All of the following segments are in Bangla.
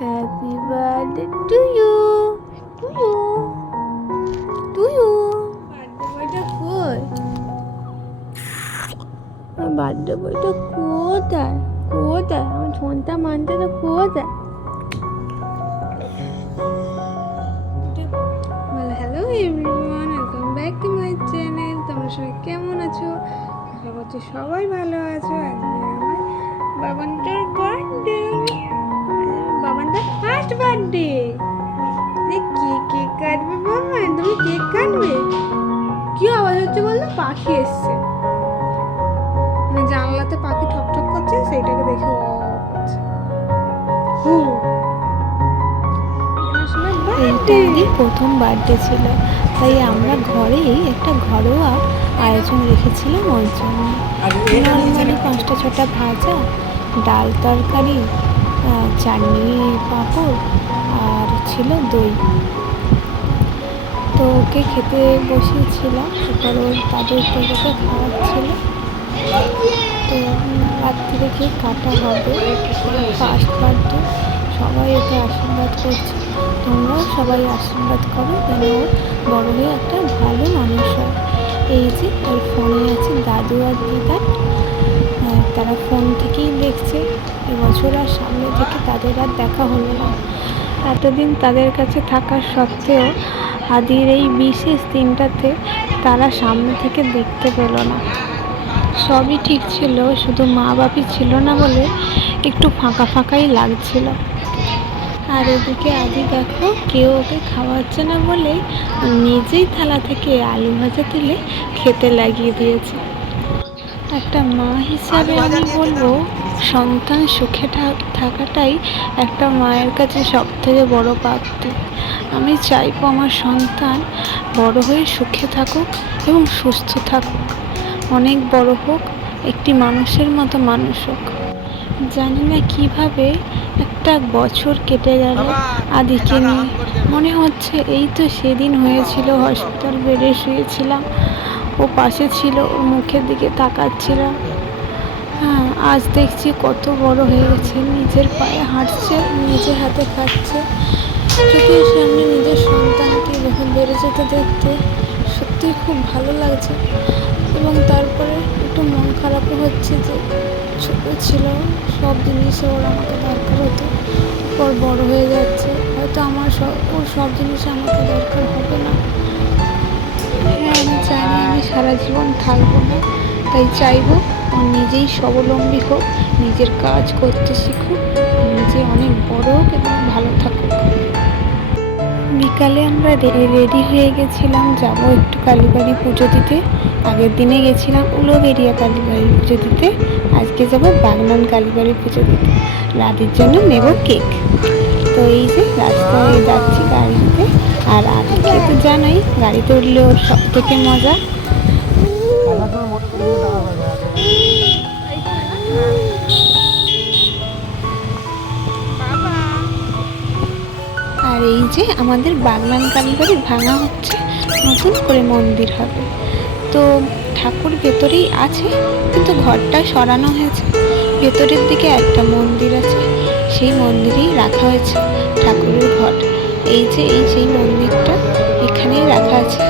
Happy birthday to you to you to you birthday বইটা কই বার্থডে বইটা কোথায়? কোথায়? আমার ফোনটা মানতে তো কোথায়? Hello everyone welcome back to my channel তোমরা সবাই কেমন আছো? আশা করছি সবাই ভালো আছো। আজকে কাটবে বাবা তুমি কেক কাটবে? কি আওয়াজ হচ্ছে বলতো? পাখি এসছে। মানে জানলাতে পাখি ঠক ঠক করছে সেইটাকে দেখে এইটা আমাদের প্রথম বার্থডে ছিল তাই আমরা ঘরেই একটা ঘরোয়া আয়োজন রেখেছিলাম ওর জন্য। নর্মালি পাঁচটা ছটা ভাজা ডাল তরকারি চাটনি পাঁপড় আর ছিল দই। তো ওকে খেতে বসিয়েছিলাম তারপর ওর দাদু একটু ওকে খাওয়াচ্ছিল। তো রাত্রিরে কেক কাটা হবে? ফার্স্ট বার্থডে সবাই ওকে আশীর্বাদ করছে। তোমরাও সবাই আশীর্বাদ করো যেন ও বড় হয়ে একটা ভালো মানুষ হয়। এই যে ওর ফোনে আছে দাদু আর দিদা। আহ, তারা ফোন থেকেই দেখছে। এবছর আর সামনে থেকে তাদের আর দেখা হলো না। এতদিন তাদের কাছে থাকার সত্ত্বেও আদির এই বিশেষ দিনটাতে তারা সামনে থেকে দেখতে পেল না। সবই ঠিক ছিল, শুধু মা বাপি ছিল না বলে একটু ফাঁকা ফাঁকাই লাগছিল। আর এদিকে আদি দেখো, কেউ ওকে খাওয়াচ্ছে না বলে নিজেই থালা থেকে আলু ভাজা তুলে খেতে লাগিয়ে দিয়েছে। একটা মা হিসাবে আমি বলব সন্তান সুখে থাকাটাই একটা মায়ের কাছে সব থেকে বড় প্রাপ্তি আমি চাইব আমার সন্তান বড় হয়ে সুখে থাকুক এবং সুস্থ থাকুক। অনেক বড় হোক একটি মানুষের মতো মানুষ হোক। জানি না কীভাবে একটা বছর কেটে গেল আদিকে নিয়ে। মনে হচ্ছে এই তো সেদিন হয়েছিল হসপিটাল বেডে শুয়েছিলাম। ও পাশে ছিল ওর মুখের দিকে তাকাচ্ছিলাম হ্যাঁ আজ দেখছি কত বড় হয়ে গেছে। নিজের পায়ে হাঁটছে নিজের হাতে খাচ্ছে। চোখের সামনে নিজের সন্তানকে যখন বেড়ে যেতে দেখতে সত্যিই খুব ভালো লাগছে এবং তারপরে একটু মন খারাপও হচ্ছে যে ছোট ছিল, সব জিনিসে ওর আমাকে দরকার হতো। ওর বড় হয়ে যাচ্ছে। হয়তো আমার সব ওর সব জিনিস আমাকে দরকার হবে না। আমি জানি আমি সারা জীবন থাকব না, তাই চাইব ও নিজেই স্বাবলম্বী হোক, নিজের কাজ করতে শিখুক, নিজে অনেক বড় হোক এবং ভালো থাকুক। বিকালে আমরা রেডি হয়ে গেছিলাম, যাব একটু কালীবাড়ি পুজো দিতে। আগের দিনে গেছিলাম উলোবেরিয়া কালীবাড়ি পুজো দিতে, আজকে যাব বাগনান কালীবাড়ি পুজো দিতে। রাধির জন্য নেব কেক। তো এই যে রাস্তায় যাচ্ছি গাড়িতে। আর আদিকে তো জানাই গাড়িতে উঠলে ওর সব থেকে মজা। আর এই যে আমাদের বাগনান কালীবাড়ি ভাঙা হচ্ছে, নতুন করে মন্দির হবে। তো ঠাকুর ভেতরেই আছে, কিন্তু ঘরটা সরানো হয়েছে। ভেতরের দিকে একটা মন্দির আছে সেই মন্দিরেই রাখা হয়েছে ঠাকুরের ঘট। এই যে এই সেই মন্দিরটা, এখানেই রাখা আছে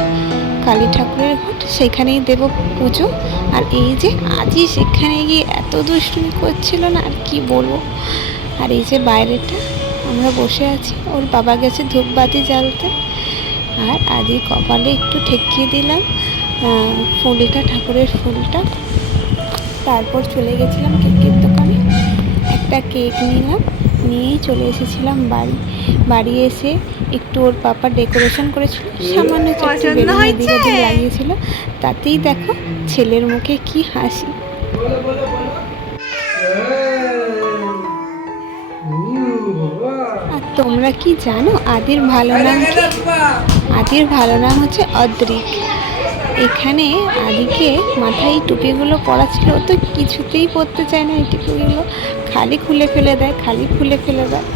কালী ঠাকুরের ঘট। সেখানেই দেব পুজো। আর এই যে আজই সেখানে গিয়ে এত দুষ্টুমি করছিল না, আর কি বলব? আর এই যে বাইরেটা, আমরা বসে আছি। ওর বাবা গেছে ধূপবাতি জ্বালতে। আর আদি কপালে একটু ঠেকিয়ে দিলাম ফুলটা, ঠাকুরের ফুলটা। তারপর চলে গেছিলাম কেকের দোকানে। একটা কেক নিলাম। নিয়েই চলে এসেছিলাম বাড়ি। বাড়ি এসে একটু ওর পাপা ডেকোরেশন করেছিল সামান্য লাগিয়েছিল। তাতেই দেখো ছেলের মুখে কি হাসি। আর তোমরা কি জানো আদির ভালো নাম কি? আদির ভালো নাম হচ্ছে অদ্রিক। এখানে আদিকে মাথায় টুপিগুলো পরা ছিল তো কিছুতেই পরতে চায় না এই টুপিগুলো খালি খুলে ফেলে দেয়, খালি খুলে ফেলে দেয়।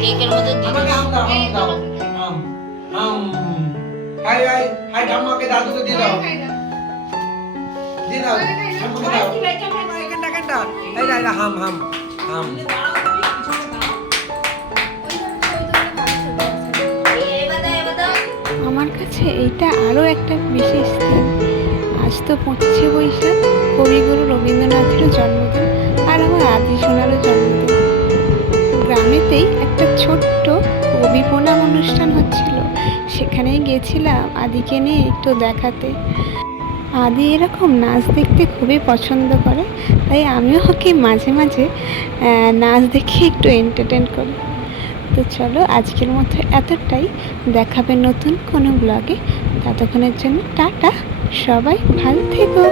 কেকের মধ্যে দিয়ে আমাকে হাম দাও হাম দাও হাম হাম হাই হাই হাই ঠাম্মাকে দাদুকে দিয়ে দাও। দিয়ে দাও ঠাম্মাকে দাও। এই কান্ডা কান্ডা এই রা, হাম হাম হাম। আমার কাছে এইটা আরও একটা বিশেষ দিন। আজ তো পঁচিশে বৈশাখ কবিগুরু রবীন্দ্রনাথেরও জন্মদিন আর আমার আদি সোনারও জন্মদিন। গ্রামেতেই একটা ছোট্ট কবি অনুষ্ঠান হচ্ছিল। সেখানেই গেছিলাম আদিকে নিয়ে একটু দেখাতে। আদি এরকম নাচ দেখতে খুবই পছন্দ করে, তাই আমিও ওকে মাঝে মাঝে নাচ দেখে একটু এন্টারটেন করি। তো চলো আজকের মতো এতটাই। দেখাবে নতুন কোনো ব্লগে ততক্ষণের জন্য টাটা, সবাই ভালো থেকো।